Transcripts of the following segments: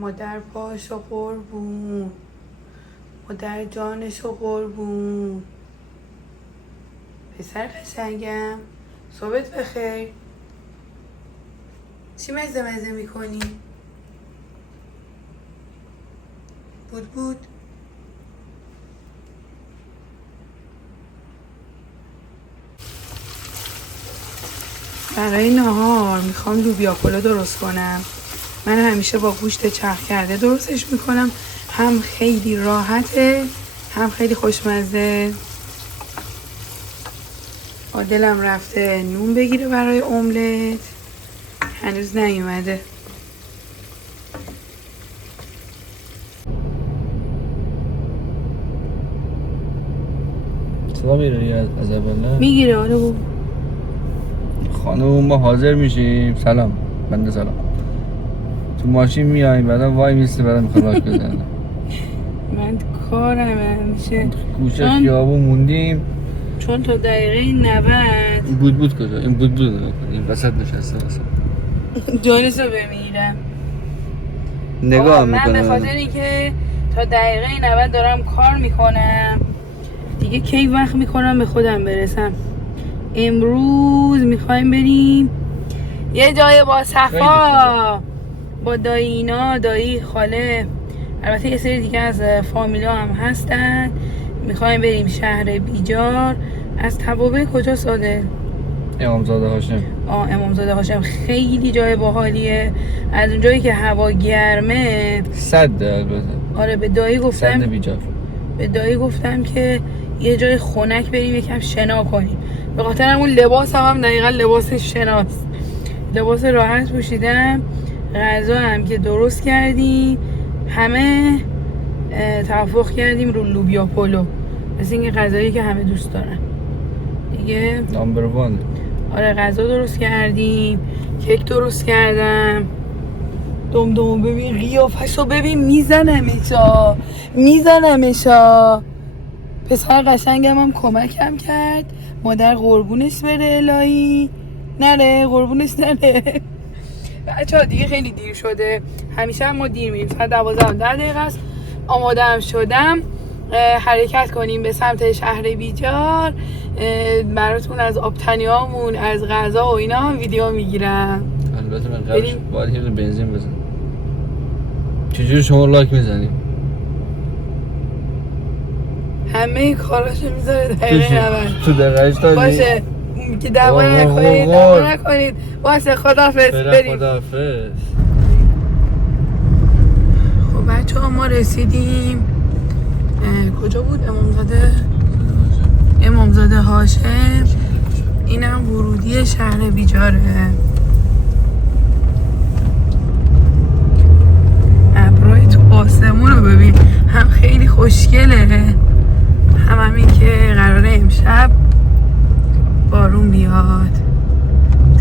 مادر پاشو قربون، مادر جانشو قربون. پسر قشنگم صبحت بخیر. چی مزه میکنی؟ بود برای نهار میخوام لوبیا پلو درست کنم. من همیشه با گوشت چرخ کرده درستش میکنم، هم خیلی راحته هم خیلی خوشمزه. دلم رفته نون بگیره برای املت، هنوز نیومده. صدا میره از اول نه؟ میگیره. آره بابا. خانم ما حاضر میشیم. سلام بنده سلام. تو ماشین میایم بعدا وای میسته بعدا میخواد راش بزنه. من کارم همیشه گوشه خیابون موندیم چون تا دقیقه 90 بود کجا؟ این بود این وسط نشسته وسط جانشو بمیرم. نگاه میکنه. من به خاطر اینکه تا دقیقه 90 دارم کار میکنم دیگه، کی وقت میکنم به خودم برسم. امروز میخوایم بریم یه جای با صفا، با دایی اینا، دایی خاله، البته یه سری دیگه از فامیلا هم هستن. میخوایم بریم شهر بیجار. از توابع کجا ساده؟ امامزاده هاشم. امامزاده هاشم خیلی جای باحالیه. از اونجایی که هوا گرمه. صده البته. آره به دایی گفتم، صد بیجار. به دایی گفتم که یه جای خنک بریم یکم شنا کنیم. به خاطر همون لباس هم دقیقا لباس شناست. لباس راحت پوشیدم. غذا هم که درست کردیم، همه توافق کردیم رو لوبیا پلو، مثل اینکه غذایی که همه دوست دارن دیگه. نمبر وان. آره غذا درست کردیم، کیک درست کردم. دم ببین قیافشو ببین، میزنمشا. پسر قشنگم هم کمکم کرد. مادر قربونش بره الهی. نره قربونش نره. بچه‌ها دیگه خیلی دیر شده، همیشه هم ما دیر میریم، ساعت 12:10 است. آماده هم شدم، حرکت کنیم به سمت شهر بیجار. براتون از آبتنیامون، از غذا و اینا هم ویدیو میگیرم. البته من قبلش باید یه بنزین بزنم. چجوری شما لایک میزنیم؟ همه کاراشو میذاره دقیقه 90. تو دقیقه 80 باشه که دعوا نکنید. باشه خداحافظ. بریم. خداحافظ. خب بچه ها ما رسیدیم کجا بود؟ امامزاده هاشم. اینم ورودی شهر بیجاره. ابرای تو آسمون رو ببین، هم خیلی خوشگله، هم همین که قراره امشب بارون بیاد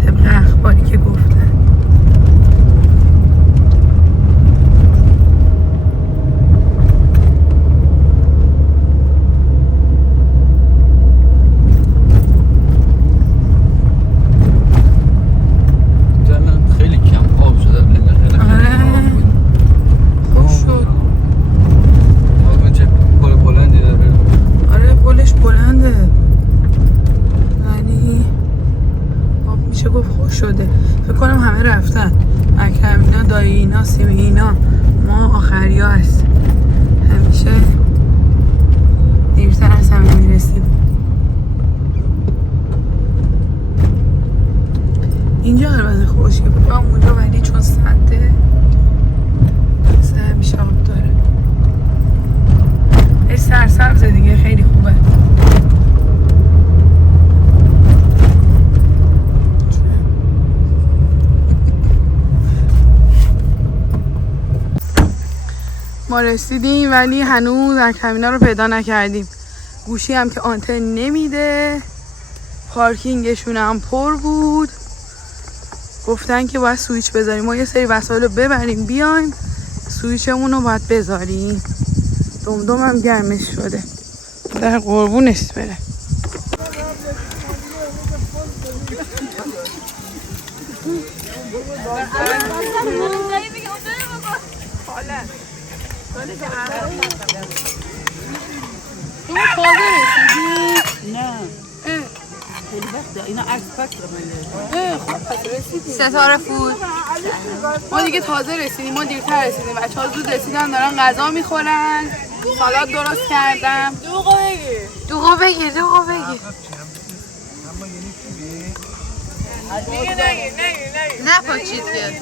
طبق اخباری که گفتن. خیلی کم آب شده. خوش شد. پل بلندی داره. آره پلش بلنده، یعنی آب میشه گفت خوش شده. فکر کنم همه رفتن، اکرم اینا، دایی اینا، سیمی اینا. ما آخری ها هست، همیشه دیرتر از همه میرسیم. اینجا البته خوشی بود اونجا، ولی چون سنده همیشه آب داره. ای سرسبز دیگه، خیلی خوبه. ما رسیدیم ولی هنوز اکرمینا رو پیدا نکردیم. گوشی هم که آنتن نمیده، پارکینگشون هم پر بود. گفتن که باید سویچ بذاریم، ما یه سری وسایل رو ببریم بیایم، سویچمون رو باید بذاریم. دم هم گرمش شده، در قربونش بره. شما تازه رسیدی؟ نه خیلی وقته اینا عکس پس رو خب پس رسیدیم. ستاره فود. ما دیگه تازه رسیدیم، ما دیرتر رسیدیم. بچه‌ها زود رسیدن دارن غذا میخورن. سالاد درست کردم. دوغو بگیر. نپاچید که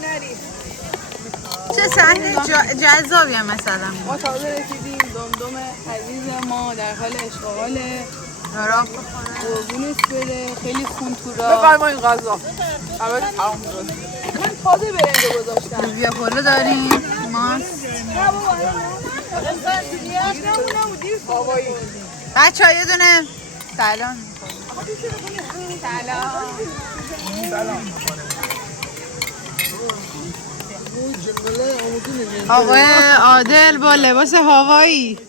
چه صحنه جذابی هم مثلا. ما تازه رسیدیم. دمدم عزیز ما در حال اشغاله. شراب بخوره. قربونش بره. خیلی خون تو راه. بفرمایید غذا البته تمام شد من تازه برنج گذاشتم. لوبیا پلو داریم. ماست. بچه ها یه دونه سلام. آقای عادل با لباس هوایی.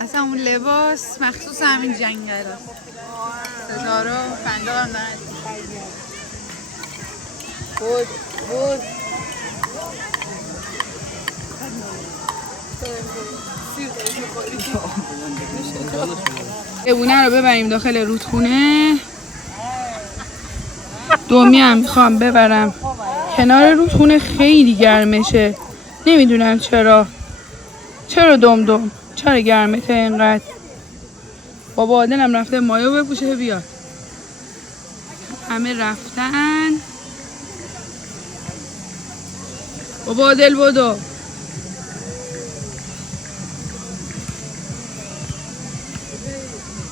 اصلا اون لباس مخصوص همین جنگل هست. ستاره و فندق هم دارن. بود بونه رو ببریم داخل رودخونه. دومی هم میخوام ببرم کنار رودخونه، خیلی گرمشه. نمیدونم چرا دمدم چرا گرمته اینقدر. بابا عادلم رفته مایو بپوشه بیاد. همه رفتن. بابا عادل بدو.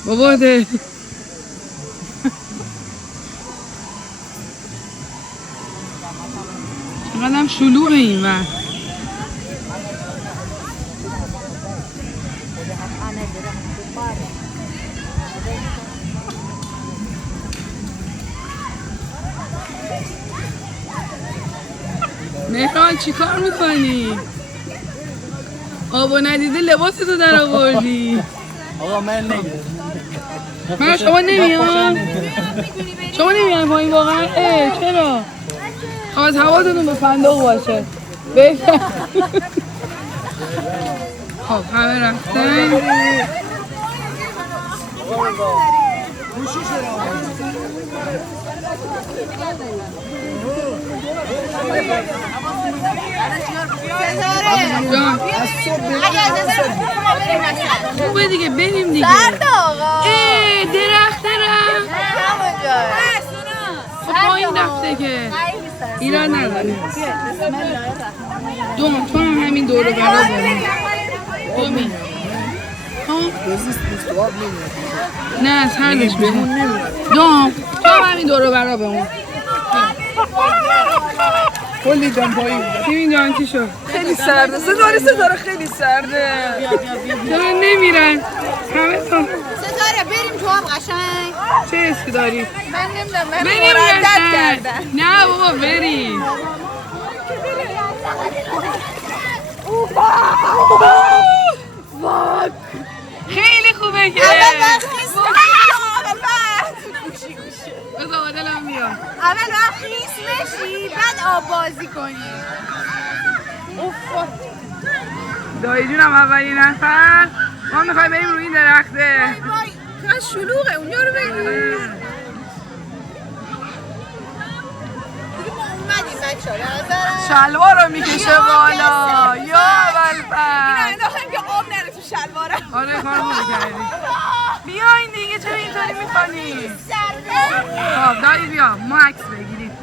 بابا عادل چقدرم شلوغه این وقت. مهران چی کار میکنی؟ آبا ندیده لباستو در آوردی. آقا من نگیر من شما نمیان پایین واقعا؟ چرا؟ خواهد هواتونون به فندق باشه بهتر. خب همه رفتن. خوبه دیگه بریم دیگه. درخت خب پایین رفته که ایران نداره. دوم تو هم همین دورو برا بریم. دومی نه سردش بمون. دوم تو هم همین دورو برا بمون. کلی دم پایین ببین جان چی شد. خیلی سرده ستاره خیلی سرده دارن نمیرن همه تا. ستاره بریم تو هم قشنگ. چه حسی داری؟ من نمیدونم من بریم مردد قشنگ. کردم. نه بابا بریم. خیلی خوبه که بذار عادلم میاد. اول وقت خیس بشی بعد آب بازی کنی. دایی جونم اولین نفر. ما میخوایم بریم روی این درخته. چقدر شلوغه اونجا رو بگیر. اومدیم بچه ها شلوار رو میکشه بالا. یا بلفن انداختم که آب نره تو شلوارم. آره کارمون کردی. بیاین دیگه چرا اینطوری میکنی؟ خب دایی بیا ما عکس بگیریم.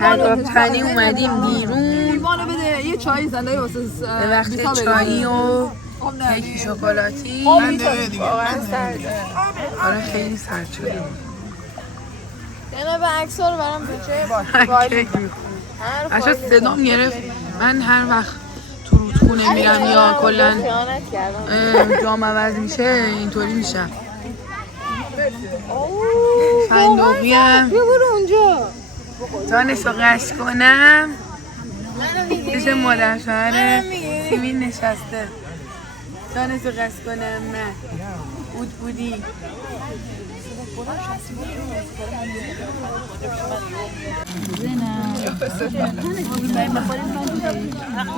هرگاهی اومدیم بیرون لیوانو بده یه چای زنده واسه به وقت چایی و کیک شکلاتی واقعا سرده. آره خیلی سرد شده. اینا به عکس‌ها رو برام بچه اشا صدام گرفت. من هر وقت تو رودخونه میرم یا کلا جام عوض میشه اینطوری میشم. فندقیم بیا برو اونجا. جانشو قش کنم پیش مادر شوهر سیمین نشسته. جانشو قش کنم نه بودی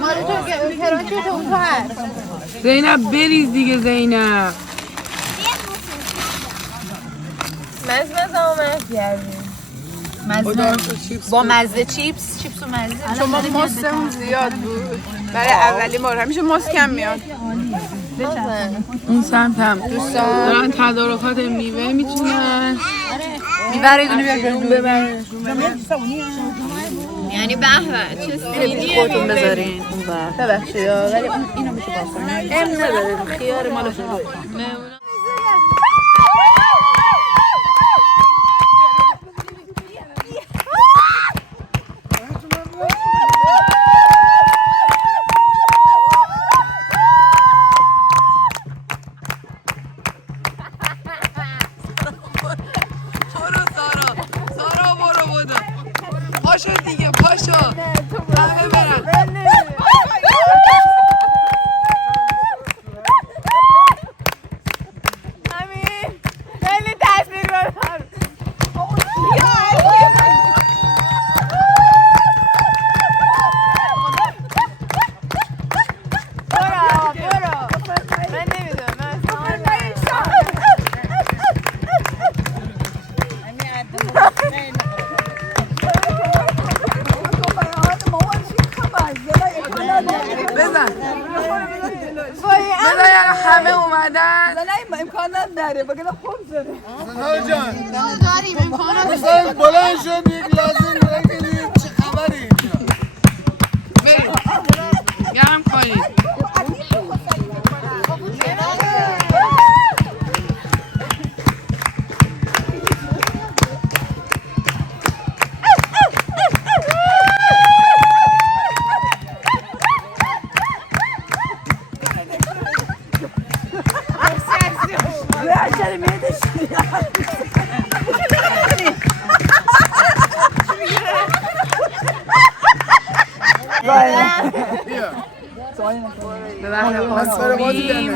مال تو که پرانچه تو اون تو هست. زینب بریز دیگه. زینب مزه با مزه چیپس و مزه. چون ما ماستمون زیاد بود برای اولی بار همیشه ماست کم میاد. اون سمت هم دارن تدارکات میوه میچینن. میوه رو یه بیار ببرن یعنی به به چه سیدیه خودتون بذارین اون بر ببخشید ولی اینو میشه باز کنیم. ام نداره خیار مال شما. پاشو دیگه پاشو همه برن. همه اومدن. زنای امکان نداره بگه خوب زنه. زنها جان داریم امکانات. مثلا بلند شد یک لازم بگیریم چه خبری اینجا. بریم گرم کنیم.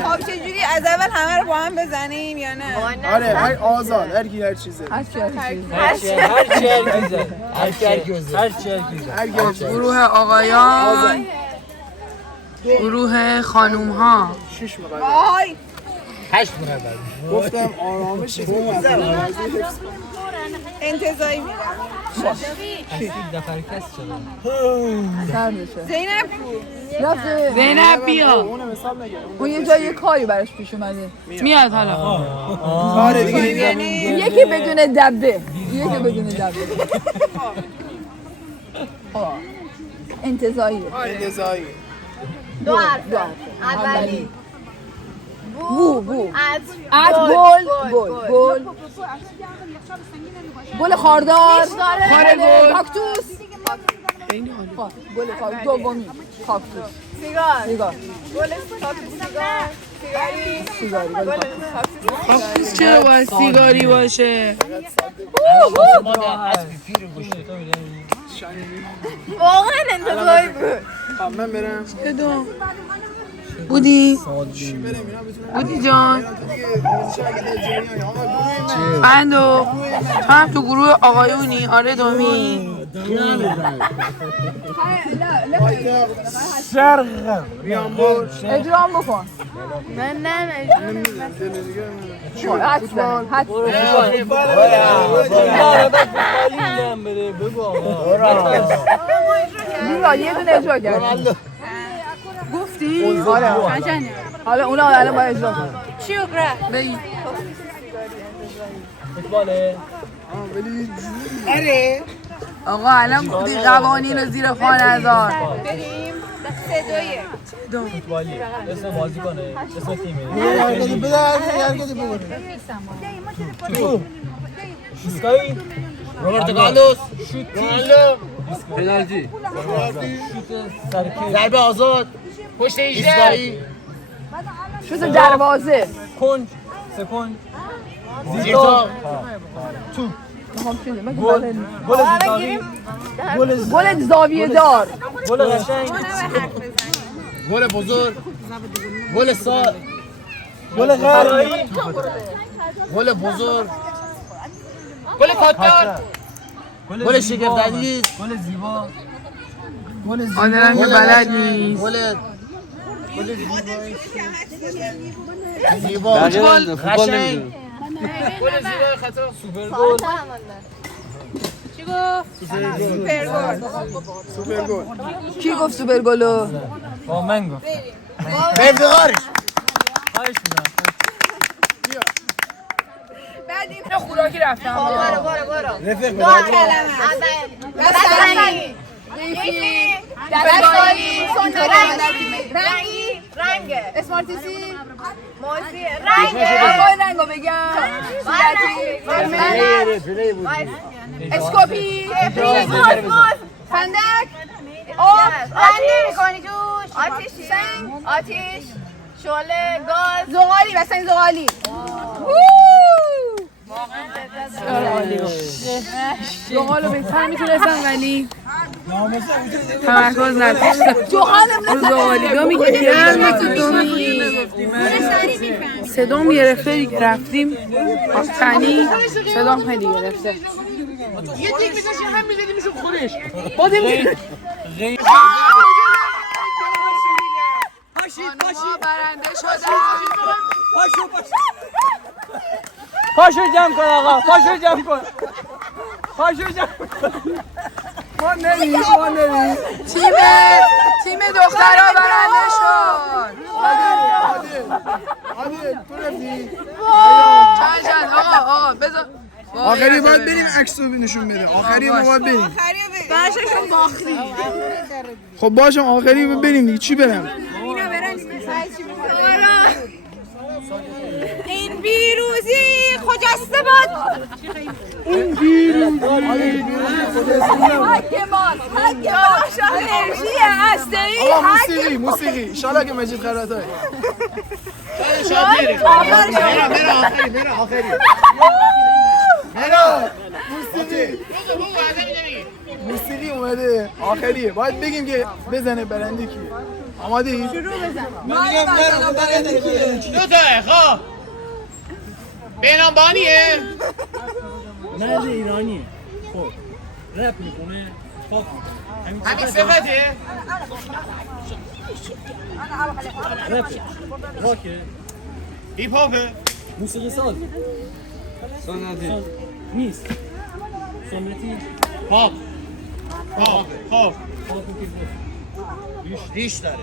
خب چجوری از اول همه رو با هم بزنیم یا نه؟ آره هر آزاد هر کی هر چیزه. گروه آقایان گروه خانوم ها 6 مقدار. آی 8 مقدار. گفتم آرامش انتظایی زینب زینب بیا. اون یه جای کاری براش پیش اومده. میاد حالا. آره دیگه یکی بدون دبه. انتزاعی انتزاعی دو حرف اولی بو ات گل خاردار کاکتوس گل دومی کاکتوس سیگار گل کاکتوس سیگاری گل کاکتوس چرا باید سیگاری باشه؟ واقعا انتظاری بود. من برم بدون بودی جان بندو تو هم تو گروه آقایونی؟ آره دومی اجرام بکن من نه یه دونه اجرا کرد گفتی؟ آره حالا اونا الان باید اجرا کنن بگی آره آقا الان گفتی قوانین رو زیر خان ازار بریم 3-2-1 فوتبالی اسم بازی کنه اسم تیمه حرکتی بده حرکتی بکنه اسکای روبرتو کارلوس شوت پنالتی ضربه آزاد پشت 18 شوت دروازه کنج سکون زیتا گل زاویه دار گل قشنگ گل بزرگ گل سال گل غرایی گل بزرگ گل کاتار گل شگفت‌انگیز گل زیبا آدرم که بلد نیست گل زیبا فوتبال قشنگ نمیدونم گل زیبا خطا سوپر گل سوپر گل کی گفت سوپر گلو من گفت بردقارش خواهش میدم بعد این خوراکی رفتم برو رفیق دو کلمه بستنی یکی دستایی رنگی رنگ اسمارتیسی موزی رنگ باید رنگو بگم اسکوپی فندک رنگی میکنی توش آتیشی آتیش شعله گاز زغالی بستنی زغالی زغالو بهتر میتونستم ولی تمرکز نداشتم رو زغالی دومی که صدام گرفته دیگه رفتیم آفتنی صدام خیلی گرفته یه دیگه میذاشی هم میزدی میشون خورش خانوما برنده شدن پاشو جمع کن آقا پاشو جمع کن پاشو جمع کن ما نمیم تیم دخترها برنده شد عادل تو رفتی چند آقا بذار آخری باید بریم عکس رو نشون بده آخری ما باید بریم برششون باخری خب باشم آخری بریم دیگه چی برم این پیروزی خجسته باد این پیروزی حق ماست انرژی هسته‌ای آقا موسیقی انشالله که مجید خیراتای موسیقی اومده آخریه باید بگیم که بزنه برنده کیه آماده ای؟ شروع بزن دو تاه خواه بینانبانیه مرد ایرانیه خب رپ میکنه پاپ میکنه همین صفته رپه راکه هیپ هاپه موسیقی ساز سنتی نیست سنتی پاپ پاپ پاپ پاپ که گفت ریش داره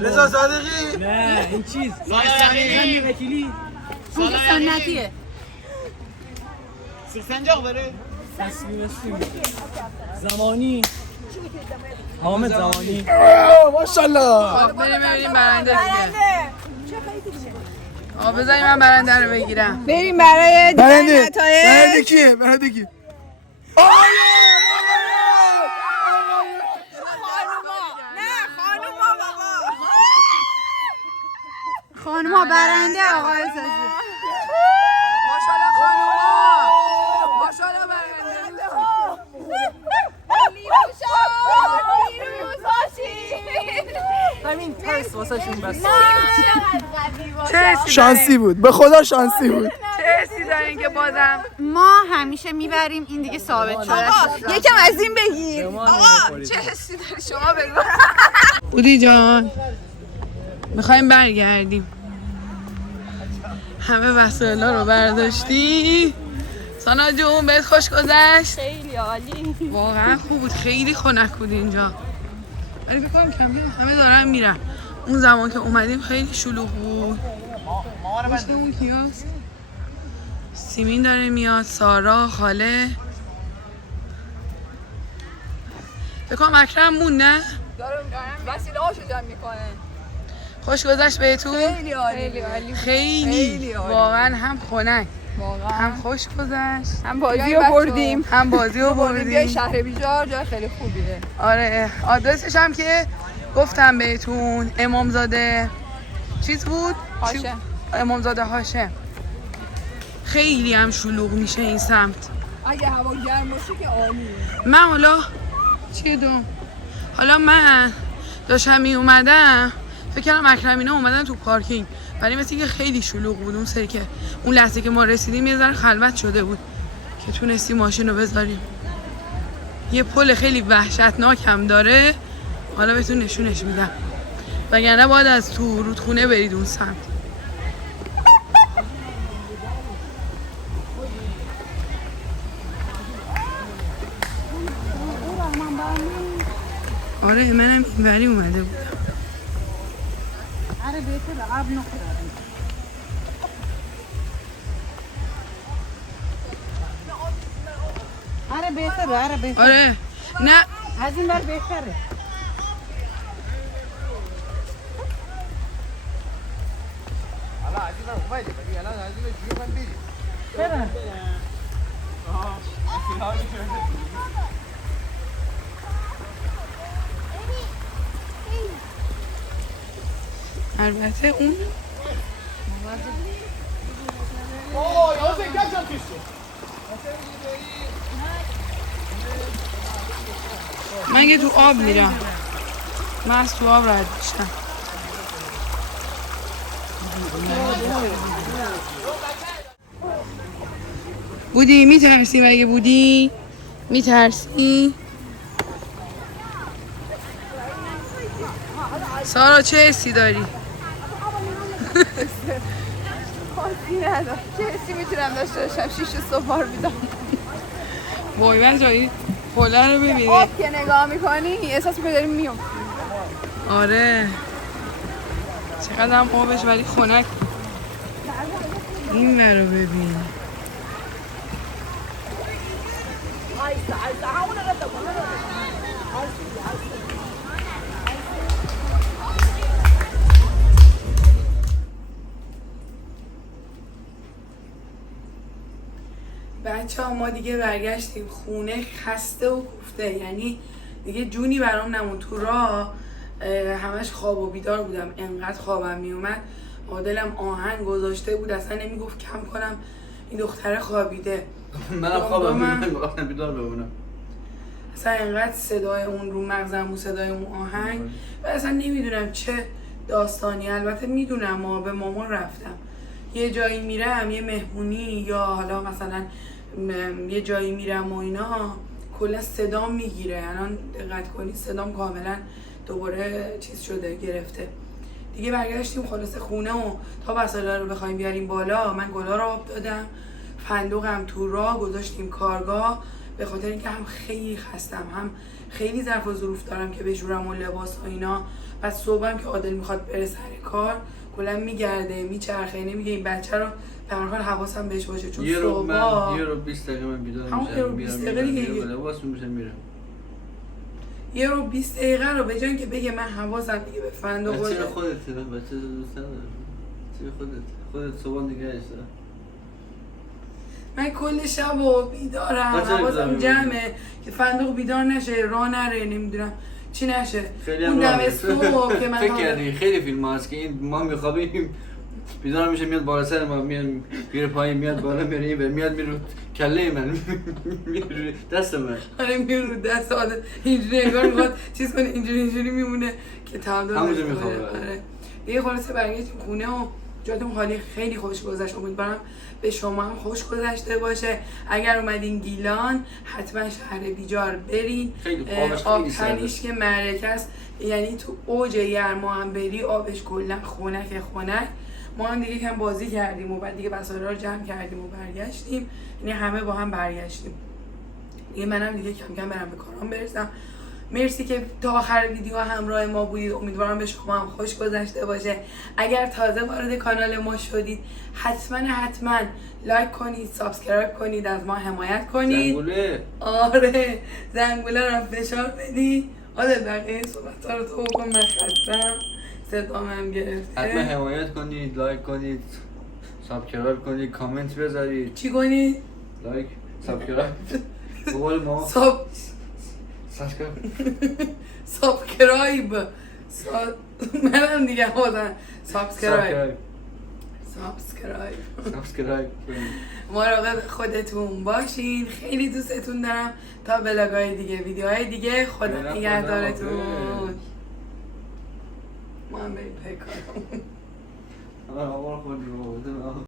رضا صادقی نه این چیز سالانه وکیلی سنتیه سرسنجاق داره تصویر زمانی حامد زمانی ماشاءالله. خب بریم ببینیم برنده کیه. بذاری من برنده رو بگیرم. بریم برای برنده نتایج. کیه؟ برنده کیه؟ خانوما برنده آقای سازی. ماشاءالله خانوما. ماشاءالله برنده. همین ترس واسه شون بس. شانسی بود، به خدا شانسی بود. چه حسی دارین که بازم ما همیشه میبریم، این دیگه ثابت شده. یکم از این بگیر. چه حسی داری شما بگو. بودی جان میخوایم برگردیم. همه وسایلا رو برداشتی. سانا جون بهت خوش گذشت؟ خیلی عالی. واقعا خوب بود، خیلی خنک بود اینجا. ولی بکنم کم همه دارن میرن. اون زمان که اومدیم خیلی شلوغ بود. پشت اون کیاست سیمین داره میاد، سارا، خاله. بکنم اکرم مون نه؟ دارم وسیله هاشو جمع میکنه. خوش گذشت بهتون؟ خیلی عالی. خیلی عالی. واقعا هم خنک واقعا هم خوش گذشت، هم بازی رو بردیم. هم بازی رو بیا بردیم. شهر بیجار جای خیلی خوبیه. آره آدرسش هم که گفتم بهتون، امامزاده چیز بود؟ هاشم. امامزاده هاشم. خیلی هم شلوغ میشه این سمت. اگه هوا گرم باشه که عالیه. من حالا من داشتم می اومدم فکر کردم اکرمینا اومدن تو پارکینگ، ولی مثل که خیلی شلوغ بود اون سری که اون لحظه که ما رسیدیم یه ذره خلوت شده بود که تونستیم ماشین رو بذاریم. یه پل خیلی وحشتناک هم داره، حالا بهتون نشونش میدم، وگرنه باید از تو رودخونه برید اون سمت. آره منم اینوری اومده بودم. آره نه از این بر بهتره. البته اون من که تو آب میرم، من از تو آب رد میشم. بودی میترسی؟ مگه بودی؟ میترسی؟ سارا چه حسی داری؟ خاصی ندارم. چه حسی میتونم داشته باشم؟ 6 صبح بار بیدم. وای من جایی پله رو ببینی. آب که نگاه میکنی احساس میکنی داریم میام. آره چقدر هم آبش ولی خنک. این ور رو ببین. بچه ها ما دیگه برگشتیم خونه خسته و کوفته، یعنی دیگه جونی برام نمون. تو راه همش خواب و بیدار بودم، انقدر خوابم میومد. عادلم آهنگ گذاشته بود اصلا نمیگفت کم کنم این دختره خوابیده. منم خوابم میومد بیدار بمونم. اصلا انقدر صدای اون رو مغزم بود، صدای اون آهنگ، و اصلا نمیدونم چه داستانی. البته میدونم ما به مامان رفتم، یه جایی میرم یه مهمونی یا حالا مثلا یه جایی میرم و اینا کلا صدام میگیره. الان دقت کنید صدام کاملا دوباره چیز شده، گرفته. دیگه برگشتیم خلاص خونه و تا وسایل رو بخوایم بیاریم بالا من گلا رو آب دادم، فندقم تو راه گذاشتیم کارگاه، به خاطر اینکه هم خیلی خستم هم خیلی ظرف و ظروف دارم که بجورم و لباس و اینا. بعد صبحم که عادل میخواد بره سر کار کلا میگرده میچرخه، نمیگه این بچه رو به هر حال حواسم بهش باشه چون یه رو من صبح یه رو 20 دقیقه من بیدار همون یه رو 20 دقیقه دیگه. لباس میشه میرم. یه رو 20 دقیقه رو به جای اینکه بگه من حواسم دیگه به فندق باشه. بچه خودت بچه دوست ندارم. بچه خودت صبح دیگه اشتر. من کل شب و بیدارم، بچه حواسم بیدار جمعه که فندق بیدار نشه، راه نره، نمیدونم چی نشه. خیلی اون هم دم صبح که من فکر کردی خیلی فیلم هست که این ما میخوابیم بیدار میشه میاد بالا سر ما میاد میره پایین میاد بالا میره این میاد میره کله من میره دست من آره میره رو دست آدم اینجوری انگار میخواد چیز کنه اینجوری میمونه که تعادل همونجا نشه. میخوابه. آره دیگه خلاصه برگشتیم خونه و جاتون خالی. خیلی خوش گذشت. امیدوارم به شما هم خوش گذشته باشه. اگر اومدین گیلان حتما شهر بیجار برین. خیلی آبش آب خیلی سرده. تنیش که معرکه است، یعنی تو اوج گرما هم بری آبش کلا خنک. ما هم دیگه کم بازی کردیم و بعد دیگه وسایل رو جمع کردیم و برگشتیم، یعنی همه با هم برگشتیم دیگه. منم دیگه کم کم برم به کارام برسم. مرسی که تا آخر ویدیو همراه ما بودید. امیدوارم به شما هم خوش گذشته باشه. اگر تازه وارد کانال ما شدید حتما لایک کنید، سابسکرایب کنید، از ما حمایت کنید. زنگوله آره زنگوله رو فشار بدید. آره بقیه صحبت ها رو تو بکن، من خستم صدام هم گرفته. حتما حمایت کنید، لایک کنید، سابسکرایب کنید، کامنت بذارید. چی کنید؟ لایک سابسکرایب بقول ما سابسکرایب منم دیگه بودن سابسکرایب کنید. مراقب خودتون باشین. خیلی دوستتون دارم. تا بلاگای دیگه، ویدیوهای دیگه. خدا نگهدارتون. ما هم بریم پی کارمون. آره آقا خود رو